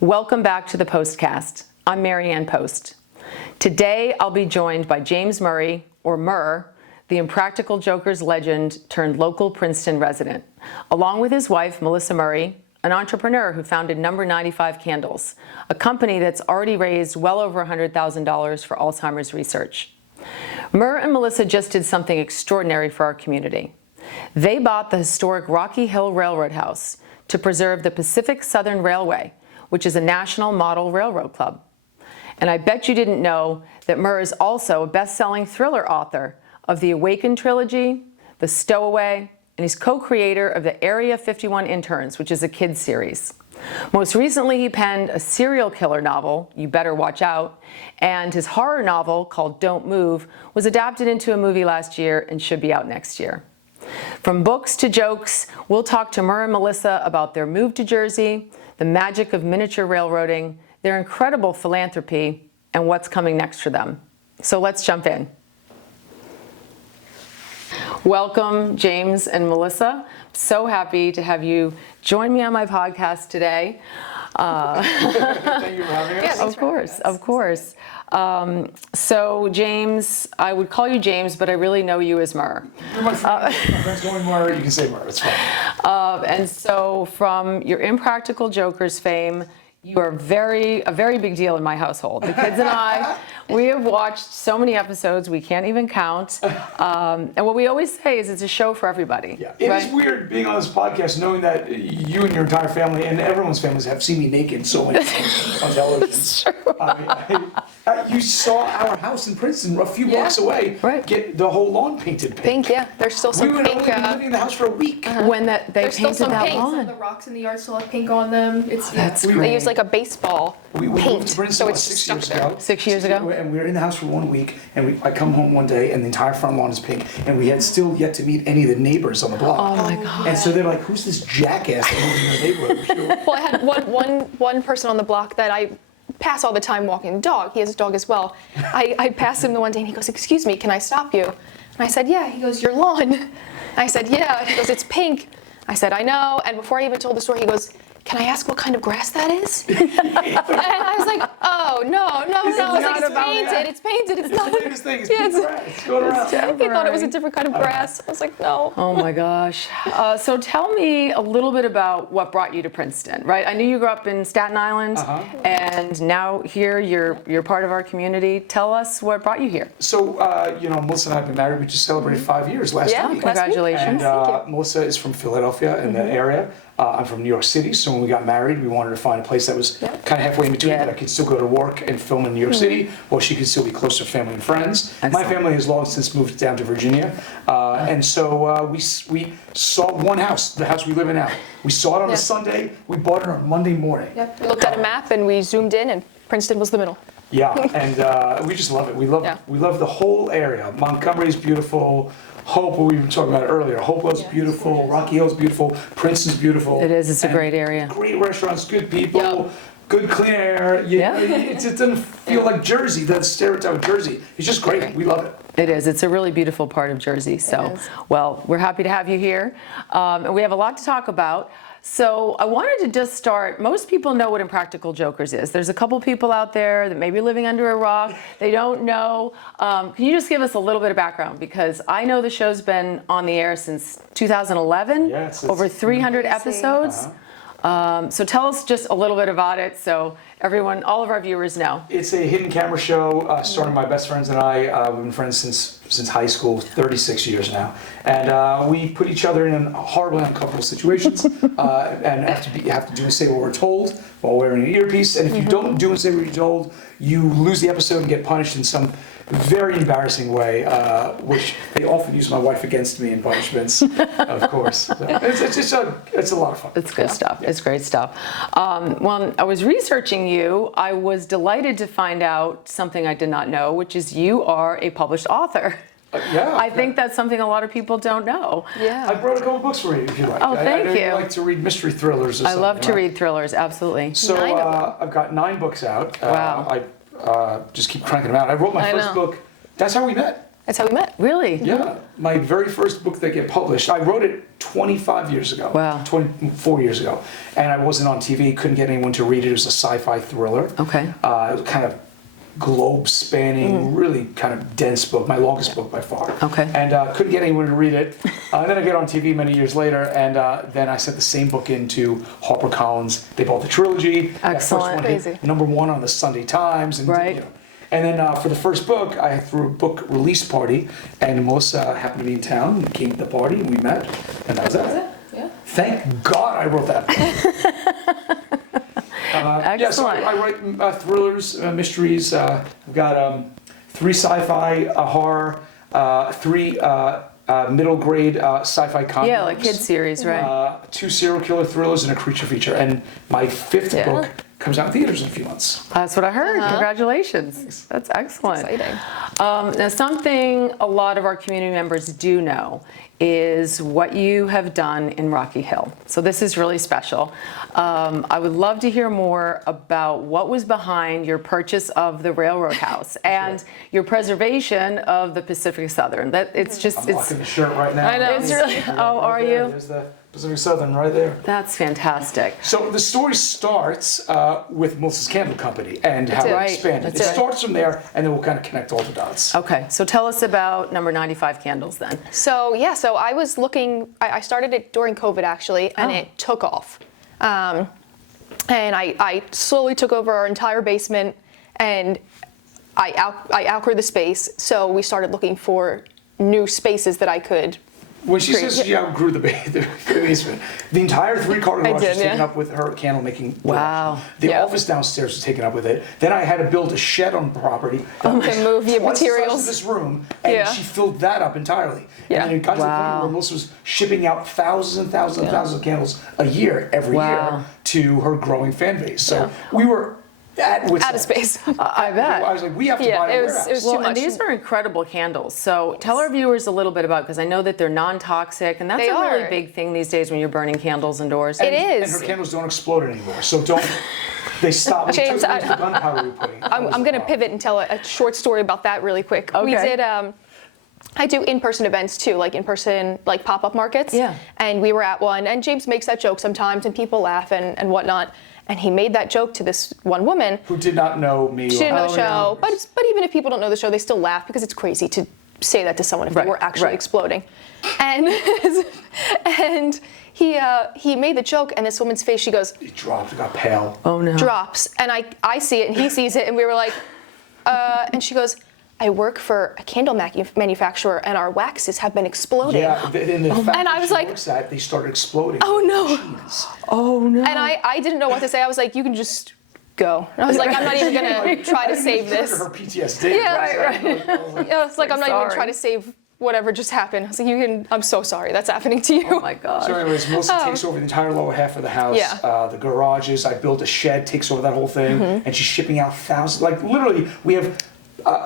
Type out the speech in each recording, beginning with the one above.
Welcome back to the Postcast. I'm Maryann Post. Today I'll be joined by James Murray, or Murr, the Impractical Jokers legend turned local Princeton resident, along with his wife, Melyssa Murray, an entrepreneur who founded Number 95 Candles, a company that's already raised well over $100,000 for Alzheimer's research. Murr and Melyssa just did something extraordinary for our community. They bought the historic Rocky Hill Railroad House to preserve the Pacific Southern Railway, which is a national model railroad club. And I bet you didn't know that Murr is also a best-selling thriller author of the Awakened trilogy, The Stowaway, and he's co-creator of the Area 51 Interns, which is a kids series. Most recently, he penned a serial killer novel, You Better Watch Out, and his horror novel called Don't Move was adapted into a movie last year and should be out next year. From books to jokes, we'll talk to Murr and Melyssa about their move to Jersey, the magic of miniature railroading, their incredible philanthropy, and what's coming next for them. So let's jump in. Welcome, James and Melyssa. So happy to have you join me on my podcast today. Thank you for having us. Yeah, of course. So James, I would call you James, but I really know you as Murr. You're my friend. My friend's going Murr. You can say Murr. It's fine. And so from your Impractical Jokers fame, you are a very big deal in my household. The kids and I, we have watched so many episodes we can't even count. And what we always say is it's a show for everybody. Yeah, it is weird being on this podcast knowing that you and your entire family and everyone's families have seen me naked so many times on television. It's true. You saw our house in Princeton, a few blocks away, get the whole lawn painted pink. Yeah. There's still some we pink. We were living in the house for a week. When they There's painted still some that pink. Some lawn. of the rocks in the yard still have pink on them. That's They great. use like a baseball We moved paint, to Princeton so about it's 6 stuck years there. ago. 6 years ago? And we were in the house for 1 week, and I come home one day, and the entire front lawn is pink, and we had still yet to meet any of the neighbors on the block. Oh my God. And so they're like, "Who's this jackass that lives in the neighborhood?" Sure. Well, I had one person on the block that I pass all the time walking the dog. He has a dog as well. I passed him the one day, and he goes, "Excuse me, can I stop you?" And I said, "Yeah." He goes, "Your lawn." I said, "Yeah." He goes, "It's pink." I said, "I know." And before I even told the story, he goes, "Can I ask what kind of grass that is?" And I was like, "Oh, no. It's painted. It's not." It's the latest thing. It's pink grass. It's going around. He thought it was a different kind of grass. I was like, "No." Oh my gosh. So tell me a little bit about what brought you to Princeton, right? I knew you grew up in Staten Island, and now here you're part of our community. Tell us what brought you here. So, Melyssa and I have been married. We just celebrated 5 years last week. Congratulations. And Melyssa is from Philadelphia in the area. I'm from New York City, so when we got married, we wanted to find a place that was kind of halfway in between, that I could still go to work and film in New York City, while she could still be close to family and friends. Excellent. My family has long since moved down to Virginia, and so we saw one house, the house we live in now. We saw it on a Sunday. We bought it on Monday morning. Yep. We looked at a map and we zoomed in, and Princeton was the middle. Yeah, and we just love it. We love the whole area. Montgomery's beautiful. Hope, what we were talking about earlier. Hopewell's beautiful. Rocky Hill's beautiful. Princeton's beautiful. It is. It's a great area. Great restaurants, good people, good clean air. It doesn't feel like Jersey. That stereotype of Jersey. It's just great. We love it. It is. It's a really beautiful part of Jersey. So, well, we're happy to have you here. And we have a lot to talk about. So I wanted to just start, most people know what Impractical Jokers is. There's a couple people out there that may be living under a rock. They don't know. Can you just give us a little bit of background? Because I know the show's been on the air since 2011, Yes, over 300 episodes. So tell us just a little bit about it so everyone, all of our viewers know. It's a hidden camera show starring my best friends and I. We've been friends since high school, 36 years now. And we put each other in horribly uncomfortable situations and have to do and say what we're told while wearing an earpiece. And if you don't do and say what you're told, you lose the episode and get punished in some very embarrassing way, which they often use my wife against me in punishments, of course. So it's a lot of fun. It's good stuff. Yeah. It's great stuff. When I was researching you, I was delighted to find out something I did not know, which is you are a published author. I think that's something a lot of people don't know. Yeah. I brought a couple books for you if you like. Oh, thank I know you. You like to read mystery thrillers or something. I love to read thrillers, absolutely. So I've got 9 books out. Wow. I just keep cranking them out. I wrote my first book. That's how we met. That's how we met. Really? Yeah, my very first book that got published, I wrote it 25 years ago. Wow. 24 years ago. And I wasn't on TV, couldn't get anyone to read it. It was a sci-fi thriller. Okay. It was kind of globe-spanning, really kind of dense book, my longest book by far. Okay. And couldn't get anyone to read it. And then I got on TV many years later, and then I sent the same book into HarperCollins. They bought the trilogy. That first Excellent. one hit Crazy. #1 on the Sunday Times. And, Right. you know. And then for the first book, I threw a book release party, and Melyssa happened to be in town and came to the party, and we met, and that was it. Yeah. Thank God I wrote that book. Yeah, so Excellent. I write thrillers, mysteries. I've got 3 sci-fi, horror, 3 middle grade sci-fi comics. Yeah, like kids series, right? 2 serial killer thrillers and a creature feature. And my 5th Yeah. book comes out in theaters in a few months. That's what I heard. Congratulations. That's excellent. Exciting. Now, something a lot of our community members do know is what you have done in Rocky Hill. So this is really special. I would love to hear more about what was behind your purchase of the Railroad House and your preservation of the Pacific Southern. That it's just I'm locking the shirt right now. I know. it's really. Oh, are There, you? There's the Pacific Southern right there. That's fantastic. So the story starts with Melyssa's Candle Company and how it Right. expanded. That's It it. starts from there, and then we'll kind of connect all the dots. Okay, so tell us about number 95 Candles then. So yeah, so I was looking. I started it during COVID actually, and Oh. it took off. And I slowly took over our entire basement, and I outgrew the space. So we started looking for new spaces that I could. When she Great. says she outgrew the basement, the entire 3-car garage was did, taken yeah. up with her candle making. Wow. The Yeah. office downstairs was taken up with it. Then I had to build a shed on the property. To move your twice the size materials. of this room, and Yeah. she filled that up entirely. Yeah. And then it got to the Wow. point where Melissa was shipping out thousands and thousands and thousands of candles a year, every Wow. year, to her growing fan base. So Yeah. we were at Out of space. I bet. I was like, we have to Yeah, buy a it was- warehouse. it was Well, too and much. these are incredible candles. So tell our viewers a little bit about, because I know that they're non-toxic, and that's They a really are. big thing these days when you're burning candles indoors. It And is. her candles don't explode anymore, so don't. They stop. James, the gunpowder we put in. That I'm was going the to problem. pivot and tell a short story about that really quick. We Okay. did. I do in-person events too, like in-person like pop-up markets. Yeah. And we were at one, and James makes that joke sometimes, and people laugh and whatnot. And he made that joke to this one woman. Who did not know me. She didn't know Oh, the show, no. but even if people don't know the show, they still laugh because it's crazy to say that to someone if Right, they were actually right. exploding. And and he made the joke, and this woman's face, she goes, It dropped, it got pale. Oh no. drops, and I see it and he sees it, and we were like, and she goes, I work for a candle manufacturer, and our waxes have been exploding. Yeah, in the factory And I was she like- works at, they started exploding. Oh, no. Machines. Oh no. And I didn't know what to say. I was like, you can just go. I was like, I'm not even gonna try to save this. Her PTSD. Yeah, right. Yeah, it's like I'm not even sorry. trying to save whatever just happened. I was like, I'm so sorry that's happening to you. Oh my God. So anyways, Melissa takes over the entire lower half of the house, Yeah. the garages. I built a shed, takes over that whole thing, and she's shipping out thousands. Like literally, we have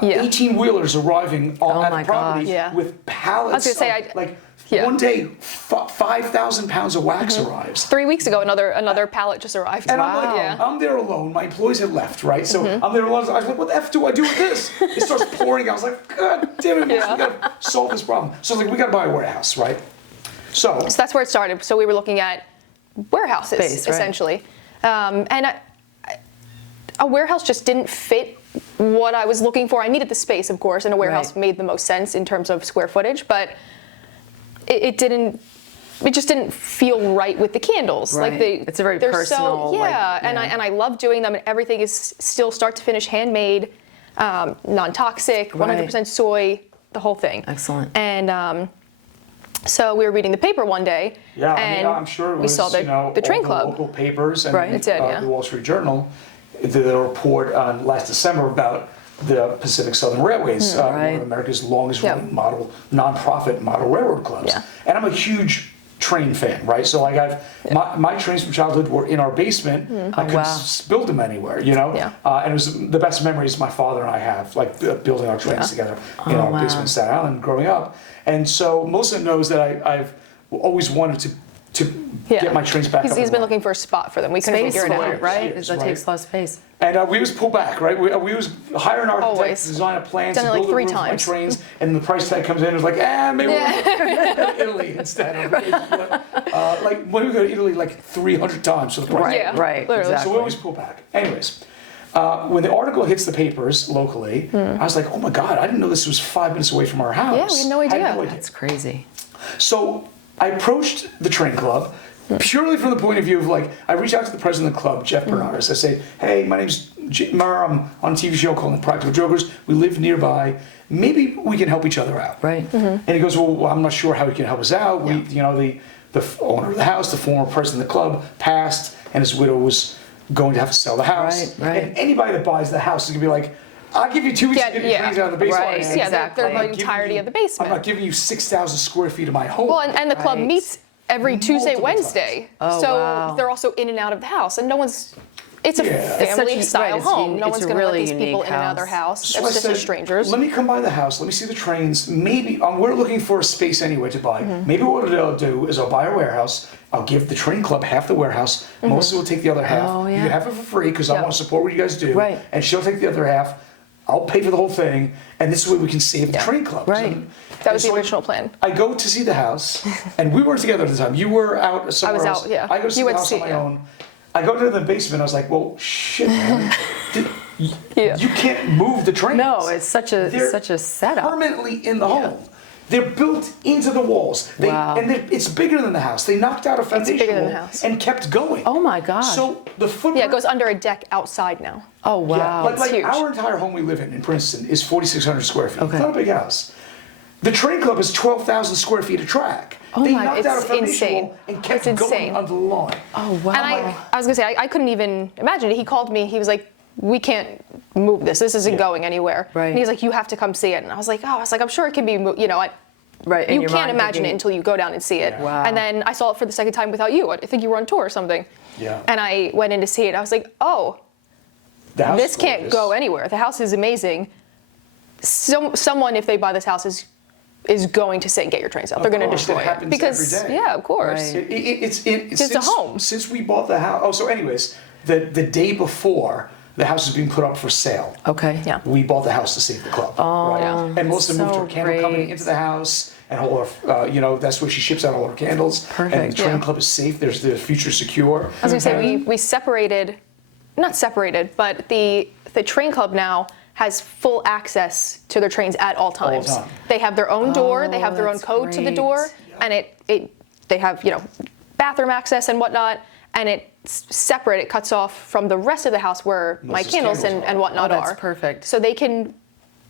Yeah. 18-wheelers arriving at my the property gosh. Yeah. with pallets. I was gonna say, of, like yeah. one day, 5,000 pounds of wax arrives. 3 weeks ago, another pallet just arrived. And I'm like, Yeah. I'm there alone. My employees had left, right? So I'm there alone. I was like, what the F do I do with this? It starts pouring out. I was like, God damn it, Yeah. we gotta solve this problem. So I was like, we gotta buy a warehouse, right? So So that's where it started. So we were looking at warehouses, Space, right. essentially. And a warehouse just didn't fit what I was looking for. I needed the space, of course, and a warehouse Right. made the most sense in terms of square footage, but it just didn't feel right with the candles. Right. Like It's a very they're personal, So, like, yeah, and yeah. I love doing them, and everything is still start to finish handmade, non-toxic, 100% soy, the whole thing. Excellent. And so we were reading the paper one day, yeah, and I'm sure it was, we saw the train all club. the local papers and Right. It did, yeah. the Wall Street Journal, the report on last December about the Pacific Southern Railways, one Right. of America's longest Yeah. running nonprofit model railroad clubs. Yeah. And I'm a huge train fan, right? So like my trains from childhood were in our basement. I couldn't wow. build them anywhere, you know? Yeah. And it was the best memories my father and I have, like building our trains together in our wow. basement in Staten Island growing up. And so Melissa knows that I've always wanted to get my trains back up. He's been looking for a spot for them. We couldn't Space figure it out. right? Right? Yes, That right. takes a lot of space. And we was pull back, right? We was hire an architect, Always. design a plan, Done it to like build a 3 route for my times. trains, and the price tag comes in, it's like, maybe we'll go to Italy instead. Like when we go to Italy, like 300 times for the price. Right, Yeah, right, literally. exactly. So we always pull back. Anyways, when the article hits the papers locally, I was like, oh my God, I didn't know this was 5 minutes away from our house. Yeah, we had no I idea. That's crazy. So I approached the train club purely from the point of view of like, I reached out to the president of the club, Jeff Bernardus. I say, hey, my name's Murr. I'm on a TV show called Impractical Jokers. We live nearby. Maybe we can help each other out. Right. And he goes, well, I'm not sure how he can help us out. We, you know, the owner of the house, the former president of the club, passed, and his widow was going to have to sell the house. Right, right. And anybody that buys the house is gonna be like, I'll give you 2 weeks to get your trains out of the basement. Right, Yeah, exactly. they're I'm not the giving entirety you- of the basement. I'm not giving you 6,000 square feet of my home. Well, and the club Right. meets every Tuesday, Multiple Wednesday. Oh, so wow. they're also in and out of the house, and no one's. It's a Yeah. It's such family a- style right, it's home. No it's one's a going to really let these people unique in and out of their house. So I It's just said, strangers. let me come by the house. Let me see the trains. Maybe we're looking for a space anyway to buy. Mm-hmm. Maybe what I'll do is I'll buy a warehouse. I'll give the train club half the warehouse. Melissa will take the other half. Oh, You yeah. can have it for free because I Yeah. want to support what you guys do. Right. And she'll take the other half. I'll pay for the whole thing, and this way we can save the train clubs. Right. And- That was and the so original plan. I go to see the house, and we weren't together at the time. You were out somewhere was else. out, yeah. I go to see You the went to house see on it, my yeah. own. I go to the basement. I was like, well, shit, man. Yeah. You can't move the trains. No, it's such a They're setup. permanently in the home. They're built into the walls. Wow. And it's bigger than the house. They knocked out a foundation bigger than the wall house. and kept going. Oh my gosh. So the footprint. Yeah, it goes under a deck outside now. Oh wow. Yeah, like huge. our entire home we live in Princeton is 4,600 square feet. Okay. It's not a big house. The train club is 12,000 square feet of track. Oh they my- knocked out a it's foundation insane. wall and kept It's going insane. under the lawn. Oh wow. And I was gonna say, I couldn't even imagine it. He called me. He was like, "We can't move this. This isn't going anywhere." Right. And he's like, "You have to come see it." And I was like, I'm sure it can be moved. You know, right. in you your can't mind imagine thinking- it until you go down and see it. Wow. And then I saw it for the second time without you. I think you were on tour or something. Yeah. And I went in to see it. I was like, oh, The house this is can't gorgeous. go anywhere. The house is amazing. Someone, if they buy this house, is going to say, get your trains out. They're going to course, destroy it happens because, every day. yeah, of course. Right. It's It's a home. Since we bought the house. Oh, so anyways, the day before the house was being put up for sale. Okay. Yeah. We bought the house to save the club. Right. Yeah. And Melissa moved so her candle company great. into the house, and all her, that's where she ships out all her candles. And Perfect. the train Yeah. club is safe. There's the future secure. I was gonna say we separated, not separated, but the train club now has full access to their trains at all times. time. They have their own door. They have their own that's code to the great. door, and they have bathroom access and whatnot, and it's separate. It cuts off from the rest of the house where my Melissa's candles candles and are. whatnot Oh, that's are. perfect. So they can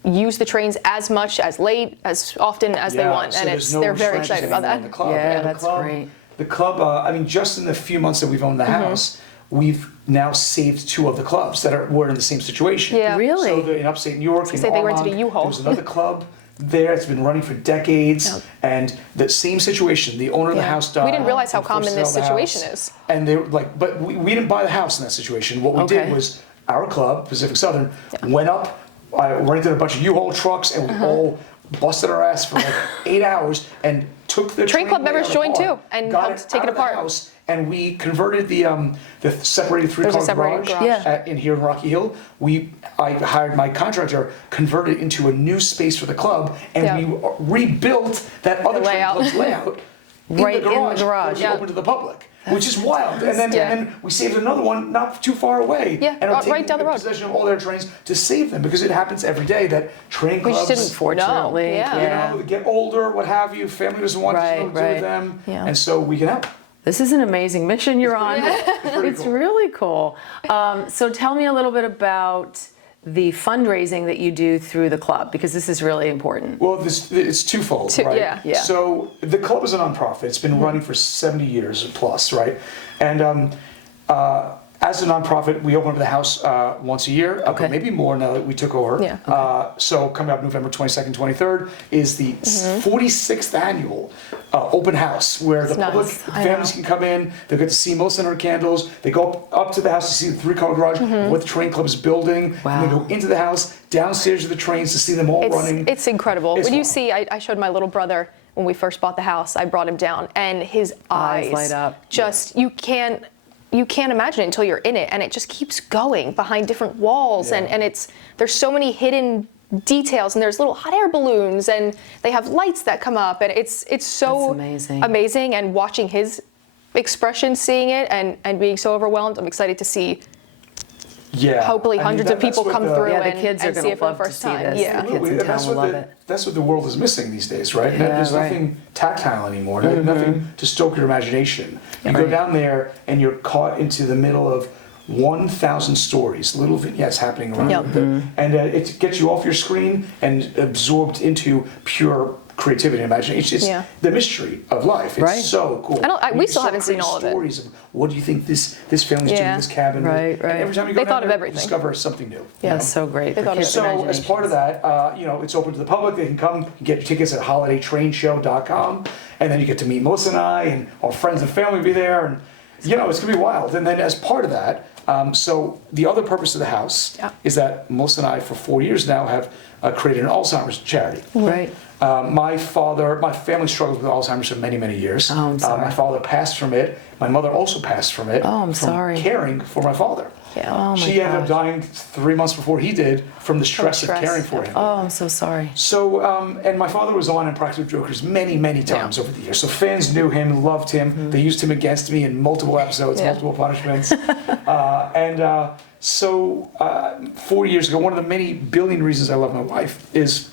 use the trains as much, as late, as often as they want, so and there's no they're very restrictions excited about anymore on that. The club. Yeah, And the that's club, great. The club, just in the few months that we've owned the house, we've now saved 2 of the clubs that were in the same situation. Yeah. Really? So in upstate New York, in say they rented a Armonk, U-Haul. there was another club there. It's been running for decades, and the same situation. The owner of the Yeah. house died. We didn't realize how They forced common to this sell the situation house. is. And they were like, but we didn't buy the house in that situation. What we Okay. did was our club, Pacific Southern, went up. I rented a bunch of U-Haul trucks, and we all busted our ass for like 8 hours and took the Train club layout members joined apart, too and got helped take it out of the apart. house, and we converted the separated There's a 3-car separated garage. Yeah. in here in Rocky Hill. I hired my contractor, converted it into a new space for the club, and Yeah. we rebuilt that other train layout. club's layout Right in the that garage. was Yeah. open to the public. Which is wild, and then Yeah. and then we saved another one not too far away, Yeah, and are right taking down the road. possession of all their trains to save them because it happens every day that train We clubs, shouldn't. Fortunately, No, yeah. you know, get older, what have you. Family doesn't want Right, to do right. with them, Yeah. and so we can help. This is an amazing mission you're on. pretty It's cool. really cool. So tell me a little bit about the fundraising that you do through the club, because this is really important. Well, it's twofold, right? yeah. Yeah. So the club is a nonprofit. It's been running for 70 years plus, right? And as a nonprofit, we open up the house once a year, Okay. but maybe more now that we took over. Yeah. So coming up November 22nd, 23rd is the 46th annual open house where the That's public nice. I families know. can come in. They get to see Melissa and her candles. They go up to the house to see the 3-car garage, what the train club is building. Wow. And they go into the house, downstairs to the trains to see them all running. It's incredible. It's When you wild. see, I showed my little brother when we first bought the house, I brought him down, and his eyes light up. just, you can't imagine it until you're in it, and it just keeps going behind different walls, Yeah. and there's so many hidden details, and there's little hot air balloons, and they have lights that come up, and it's so That's amazing. And watching his expression, seeing it, and being so overwhelmed, I'm excited to see. Yeah. Hopefully, I mean, hundreds of that's people what come the- through Yeah, the and, kids are and gonna see it for the love to first see time. this. Yeah. The kids Absolutely, in and town will love it. that's what the world is missing these days, right? Yeah, There's right. nothing tactile anymore. Nothing to stoke your imagination. You go Right. down there and you're caught into the middle of 1,000 stories, little vignettes happening around Yep. you. And it gets you off your screen and absorbed into pure creativity and imagination. It's Yeah. the mystery of life. It's Right. so cool. We You still start haven't seen creating all of it. Stories of what do you think this family's doing in Yeah. this cabin? Right, And right. every time you go They down thought of there, everything. you discover something new. you Yeah, know? it's so great. They for thought of kids' it. So as part of that, it's open to the public. They can come get your tickets at holidaytrainshow.com, and then you get to meet Melyssa and I, and our friends and family will be there, and it's gonna be wild. And then as part of that, so the other purpose of the house Yeah. is that Melyssa and I, for 4 years now, have created an Alzheimer's charity. Right. My family struggled with Alzheimer's for many, many years. Oh, I'm sorry. My father passed from it. My mother also passed from it. Oh, I'm from sorry. caring for my father. Yeah. Oh my She ended up gosh. dying 3 months before he did from the stress of stress. caring for him. Oh, I'm so sorry. So, and my father was on Impractical Jokers many, many times over the years. So fans knew him, loved him. They used him against me in multiple episodes, Yeah. multiple punishments. So 4 years ago, one of the many billion reasons I love my wife is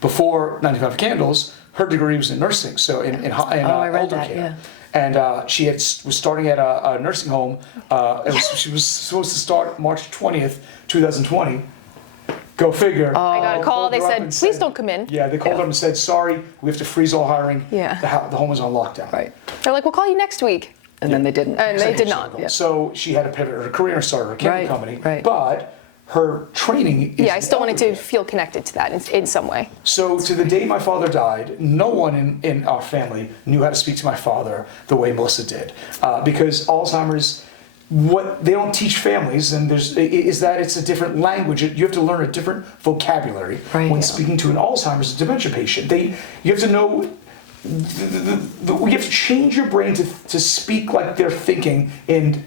before 95 Candles, her degree was in nursing, so in I read elder that, care. yeah. And was starting at a nursing home. She was supposed to start March 20th, 2020. Go figure. I got a call. Called They her up said, and please don't come in. Yeah, they called her up and said, sorry, we have to freeze all hiring. Yeah. The home is on lockdown. Right. They're like, we'll call you next week. And then they didn't. And they did not. Yeah. So she had to pivot her career and start her cable Right, company. right. But her training is Yeah, I still wanted elder to care. feel connected to that in some way. So to the day my father died, no one in our family knew how to speak to my father the way Melyssa did. Because Alzheimer's, what they don't teach families, and is that it's a different language. You have to learn a different vocabulary Right. when Yeah. speaking to an Alzheimer's dementia patient. You have to know. You have to change your brain to speak like they're thinking in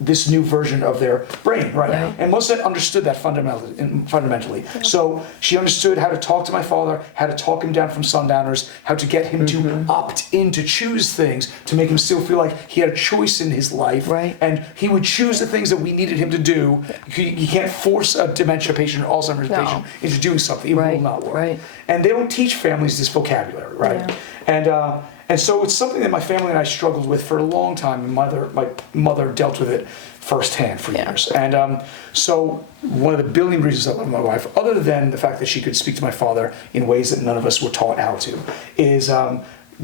this new version of their brain, right? Right. And Melyssa understood that fundamentally. So she understood how to talk to my father, how to talk him down from sundowners, how to get him to opt in to choose things to make him still feel like he had a choice in his life. Right. And he would choose the things that we needed him to do. You can't force a dementia patient or Alzheimer's No. patient into doing something. It Right, will not work. right. And they don't teach families this vocabulary, right? Yeah. And so it's something that my family and I struggled with for a long time. And my mother dealt with it firsthand for Yeah. years. And so one of the billion reasons I love my wife, other than the fact that she could speak to my father in ways that none of us were taught how to, is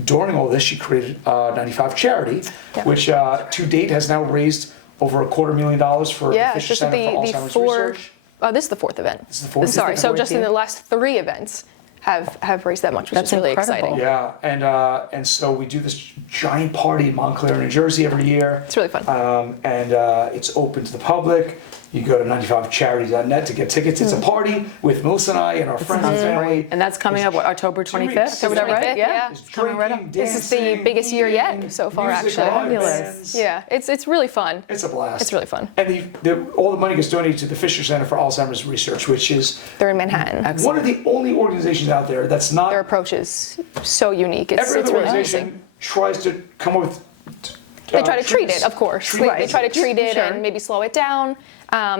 during all this, she created 95 Charity, Yeah. which to date has now raised over $250,000 for Yeah, the it's Fisher just that Center for the Alzheimer's four. Research. This is the fourth event. This is the fourth? Sorry, This is so the just in fourth, the last 3 events have raised that much, which That's is really incredible. exciting. Yeah, and so we do this giant party in Montclair, New Jersey every year. It's really fun. And it's open to the public. You go to 95charities.net to get tickets. It's a party with Melyssa and I and our friends and family. And that's coming up, what, October 25th? Is that October right? 25th, yeah. It's It's coming right up. drinking, This is the dancing, biggest year yet eating, so far, music, actually. live Fabulous. bands. Yeah, it's really fun. It's a blast. It's really fun. And all the money gets donated to the Fisher Center for Alzheimer's Research, which is They're in Manhattan. Excellent. one of the only organizations out there that's not. Their approach is so unique. It's Every other really organization amazing. tries to come up with. They try to treat it, of course. They try to treat it Sure. and maybe slow it down.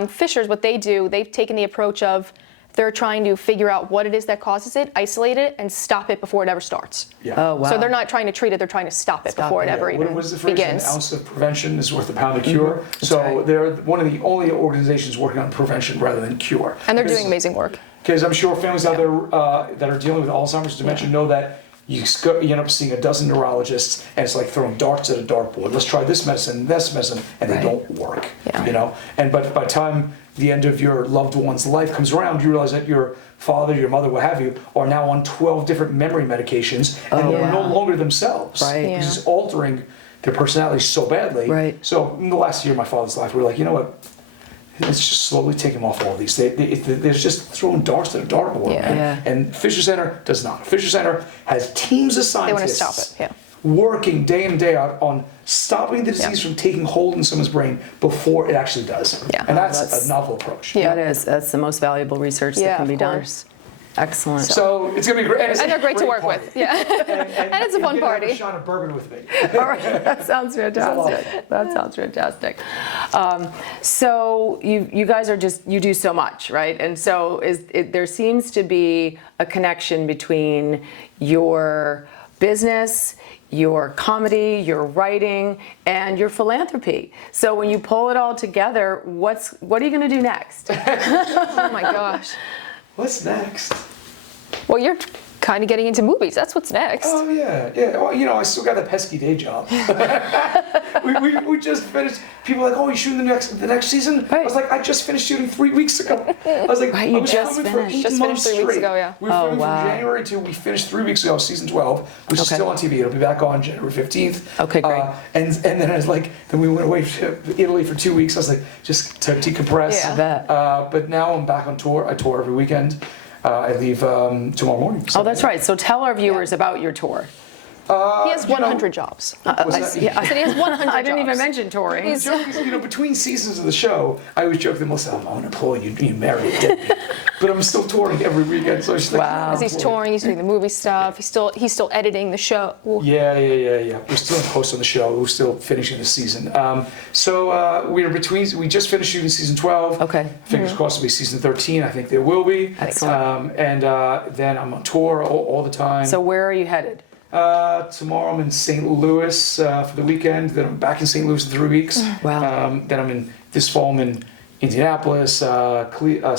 Fisher's, what they do, they've taken the approach of they're trying to figure out what it is that causes it, isolate it, and stop it before it ever starts. Yeah. Oh, wow. So they're not trying to treat it, they're trying to stop it Stop before it. it ever even What is the phrase? begins. An ounce of prevention is worth a pound of cure. So right. they're one of the only organizations working on prevention rather than cure. And they're doing amazing work. Because I'm sure families out there that are dealing with Alzheimer's dementia know that you end up seeing a dozen neurologists, and it's like throwing darts at a dartboard. Let's try this medicine, and they Right. don't work. Yeah. And but by the time the end of your loved one's life comes around, you realize that your father, your mother, what have you, are now on 12 different memory medications, and they're yeah. no longer themselves. Right. Yeah. Because it's altering their personality so badly. Right. So in the last year of my father's life, we were like, you know what? It's just slowly taking them off all these. They're just throwing darts at a dartboard, Yeah. man. And Fisher Center does not. Fisher Center has teams of They want to scientists stop it. Yeah. working day in and day out on stopping the disease Yeah. from taking hold in someone's brain before it actually does. Yeah. And that's That's- a novel approach. Yeah. That's the most valuable research that Yeah, can be of done. course. Excellent. So it's gonna be great. And they're great to work with. Yeah. And it's a fun you can have party. a shot of bourbon with me. All right, that sounds fantastic. That sounds fantastic. So you guys are you do so much, right? And so there seems to be a connection between your business, your comedy, your writing, and your philanthropy. So when you pull it all together, what are you going to do next? Oh my gosh. What's next? Well, you're kind of getting into movies. That's what's next. Oh yeah. Well, you know, I still got that pesky day job. we just finished. People are like, oh, you shooting the next season? I was like, I just finished shooting 3 weeks ago. I was like, Right, I you was just filming finished. for 8 Just months finished 3 weeks straight. ago, yeah. We were Oh, filming wow. from January to we finished 3 weeks ago, season 12, which is Okay. still on TV. It'll be back on January 15th. Okay, great. And then I was like, then we went away to Italy for 2 weeks. I was like, just to decompress. Yeah. I bet. But now I'm back on tour. I tour every weekend. I leave tomorrow morning. Oh, that's right. So tell our viewers about your tour. He has 100 jobs. What's that? I said he has 100 I didn't even jobs. mention touring. He's- joke is, you know, between seasons of the show, I always joke that Melyssa, I'm unemployed, you married a deadbeat. But I'm still touring every weekend, so she's like, Wow. As he's touring, he's doing the movie stuff. He's still editing the show. Yeah. We're still in post on the show. We're still finishing the season. We just finished shooting season 12. Okay. Fingers crossed it'll be season 13. I think there will be. Excellent. Then I'm on tour all the time. So where are you headed? Tomorrow I'm in St. Louis for the weekend. Then I'm back in St. Louis in 3 weeks. Wow. Then I'm in this fall. I'm in Indianapolis,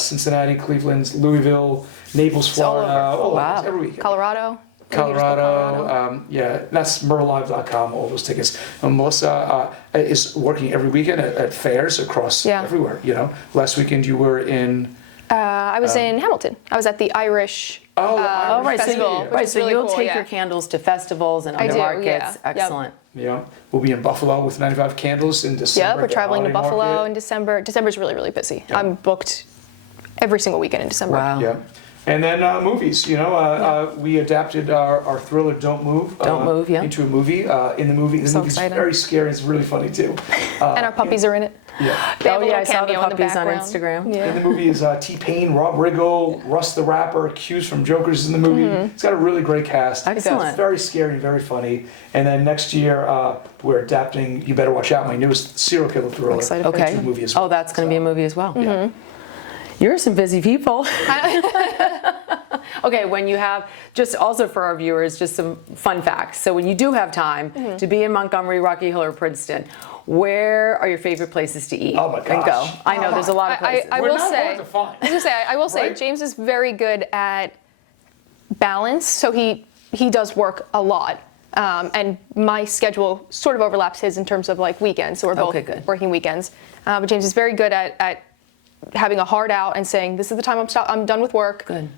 Cincinnati, Cleveland, Louisville, Naples, all Florida. over. All Wow. over, every weekend. Colorado. Colorado. That's murrlive.com. All those tickets. And Melyssa is working every weekend at fairs across everywhere. You know, last weekend you were in. I was in Hamilton. I was at the Irish. Oh, right. Festival, which is So really you'll cool, take yeah. your candles to festivals and I other do, markets. yeah. Yep. Excellent. Yeah, we'll be in Buffalo with 95 Candles in December. Yeah, we're at the traveling to holiday Buffalo market. in December. December's really, really busy. I'm booked every single weekend in December. Wow. Yeah. And then movies, you know, we adapted our thriller Don't Move. Don't Move, yeah. Into a movie. In the movie, the So movie's exciting. very scary. It's really funny too. And our puppies are in it. Yeah. They have Oh, a yeah, little I saw the cameo in puppies on background. Instagram. In Yeah. the movie is T-Pain, Rob Riggle, Russ the Rapper, Q's from Jokers is in the movie. It's got a really great cast. Excellent. It's very scary and very funny. And then next year we're adapting You Better Watch Out, my newest serial killer thriller. excited for Okay. into a movie as well. Oh, that's going to be a movie as well. Yeah. You're some busy people. Okay, when you have, just also for our viewers, just some fun facts. So when you do have time to be in Montgomery, Rocky Hill, or Princeton, where are your favorite places to eat Oh my and go? gosh. I know there's a lot of places. I We're will not say, hard to find. I will say, Right? James is very good at balance. So he does work a lot. And my schedule sort of overlaps his in terms of like weekends. So we're both Okay, good. working weekends. But James is very good at having a hard out and saying, this is the time I'm done with work. Good.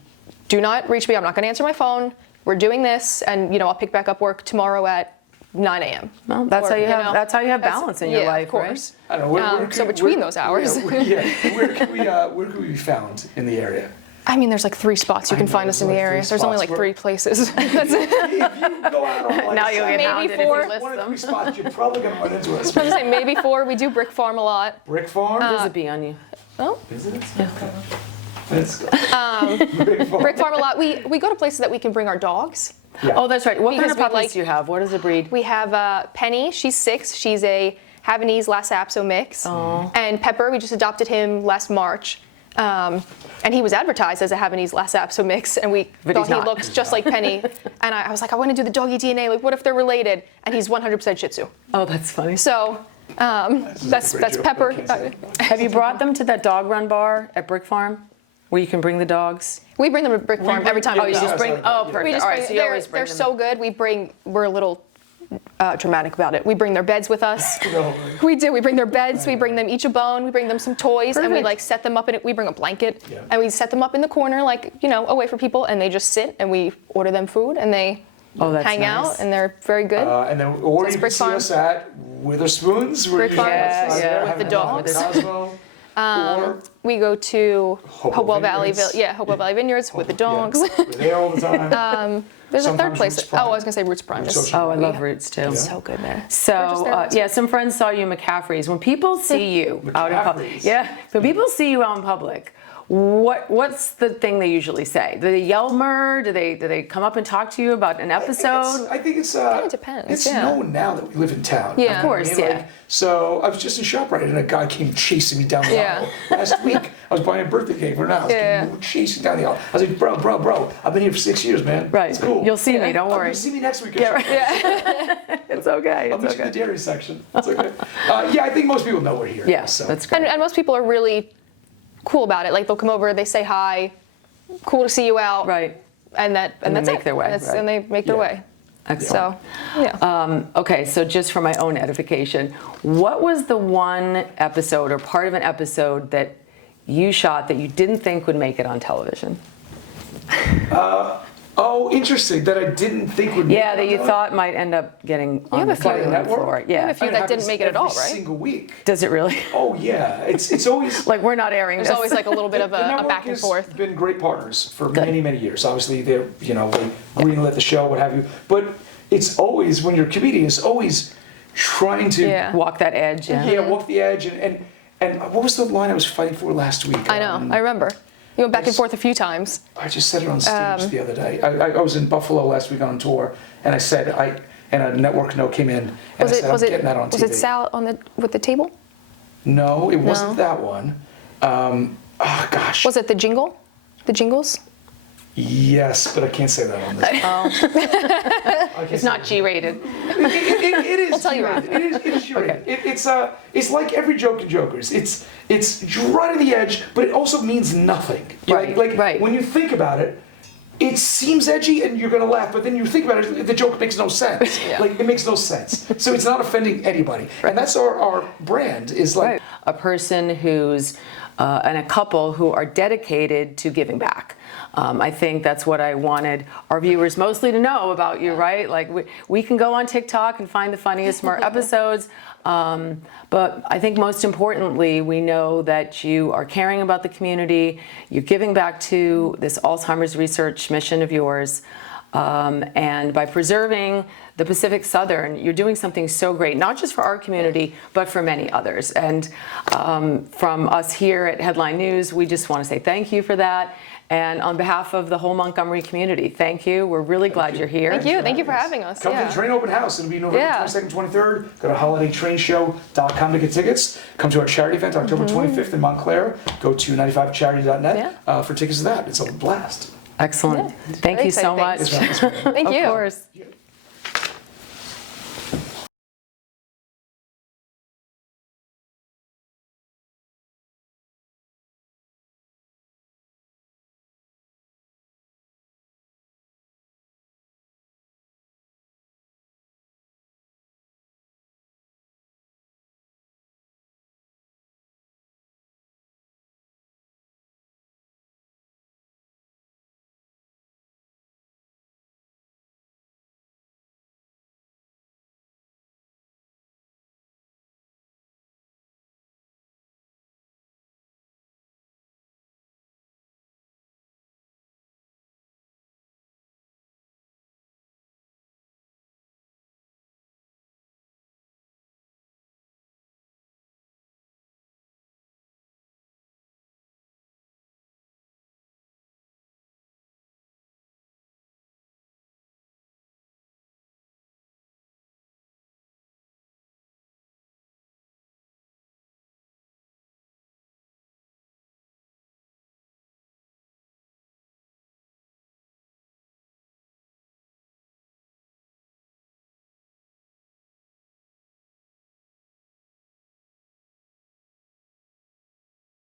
Do not reach me. I'm not going to answer my phone. We're doing this. And, you know, I'll pick back up work tomorrow at 9 a.m. Well, that's how you have that's how you have balance in your life, of course. I don't know. Where So could- between where- those hours. where could we be found in the area? I mean, there's like 3 spots you can know, find us there's in the like 3 area. There's only spots. like 3 places. That's it. If you go out on like Now you'll get Maybe hounded if you 4. list one of 3 them. spots, you're probably gonna run into us. I was gonna say maybe 4. We do Brick Farm a lot. Brick Farm. There's a bee on you. Oh, Is it? Let's go. Brick Farm. Brick Farm a lot. We go to places that we can bring our dogs. Yeah. Oh, that's right. What kind Because of we puppies like- do you have? What is the breed? We have Penny. She's 6. She's a Havanese Lhasa Apso mix. And Pepper. We just adopted him last March. And he was advertised as a Havanese Lhasa Apso mix, and we But thought he's he not. looked just like Penny. And I was like, I want to do the doggy DNA. Like, what if they're related? And he's 100% Shih Tzu. Oh, that's funny. So that's great joke, Pepper. but I can't say Have you brought them to that dog run bar at Brick Farm, where you can bring the dogs? We bring them to Brick Farm every time yeah, we you go. just bring- Oh, yeah. perfect. We just All right, bring, so you always bring they're them. so good. We're a little dramatic about it. We bring their beds with us. No. We do. We bring their beds. We bring them each a bone. We bring them some toys, and we Perfect. like set them up in it. We bring a blanket, Yeah. and we set them up in the corner, like away from people, and they just sit, and we order them food, and they Oh, that's hang nice. out, and they're very good. And then, or That's you can Brick see Farm. us at Witherspoons. We're Brick usually Farm. outside Yeah, there with having the a lot of dogs. Cosmo. Or We go to Hopewell Valley, Vineyards. Hopewell Valley Vineyards with the dogs. Yeah, we're there all the time. There's a third Sometimes place. Roots Prime. Oh, I was gonna say Roots Prime. Roots is- Social. Oh, I love Yeah. Roots too. It's so good there. We're just So, there last yeah, some friends saw you in McCaffrey's. When people see you out in public, McCaffrey's. yeah, when people see you out in public, what's the thing they usually say? Do they yell Murr? Do they come up and talk to you about an episode? I think it's Kinda depends, It's yeah. known now that we live in town. Yeah. You know Of what I course, mean? yeah. So I was just in ShopRite and a guy came chasing me down the Yeah. aisle last week. I was buying a birthday cake for an house. Yeah. Chasing down the aisle. I was like, bro, I've been here for 6 years, man. Right. It's cool. You'll see me. Don't You'll worry. see me next week. Yeah, right. It's okay. I'll It's meet you in okay. the dairy section. It's okay. Yeah, I think most people know we're here. Yeah, so. that's great. And most people are really cool about it. Like they'll come over, they say hi, cool to see you out, Right. and they that's make it. their way, And, right. and they make their Yeah. way. Excellent. So, yeah. Okay, so just for my own edification, what was the one episode or part of an episode that you shot that you didn't think would make it on television? Oh, interesting. That I didn't think would. Yeah, that you thought might end up getting on have the a few. cutting room floor. have Yeah. a few that didn't make it at all, every right? Single week. Does it really? Oh yeah, it's always. Like we're not airing There's this. always like a little bit of The a network back and has forth. been great partners for many years. Obviously, they're they greenlit the show, what have you. But it's always when you're a comedian, it's always trying to Yeah. Walk that edge. Yeah. walk the edge. And what was the line I was fighting for last week? I know, I remember. You went back and forth a few times. I just said it on stage the other day. I was in Buffalo last week on tour, and I said and a network note came in, and I said I'm getting that on TV. Was it Sal with the table? No, it wasn't No. that one. Oh gosh. Was it the jingle? The jingles? Yes, but I can't say that on this. It's not G-rated. It is. We'll tell you G-rated. It is G-rated. It's like every joke in Jokers. It's right on the edge, but it also means nothing. Right, Like right. when you think about it, it seems edgy and you're gonna laugh, but then you think about it, the joke makes no sense. Like it makes no sense. So it's not offending anybody, and that's our brand. Is like Right. A person who's and a couple who are dedicated to giving back. I think that's what I wanted our viewers mostly to know about you, right? Like we can go on TikTok and find the funniest Murr episodes, but I think most importantly, we know that you are caring about the community, you're giving back to this Alzheimer's research mission of yours, and by preserving the Pacific Southern, you're doing something so great, not just for our community, but for many others. And from us here at Headline News, we just want to say thank you for that. And on behalf of the whole Montgomery community, thank you. We're really glad you're here. Thank you. Thank you for having us. Come to the train open house. It'll be November Yeah. 22nd, 23rd. Go to holidaytrainshow.com to get tickets. Come to our charity event October 25th in Montclair. Go to 95charity.net for tickets to that. It's a blast. Excellent. Yeah, it's Thank very you so exciting. much. It's fun. Thank you. Of course.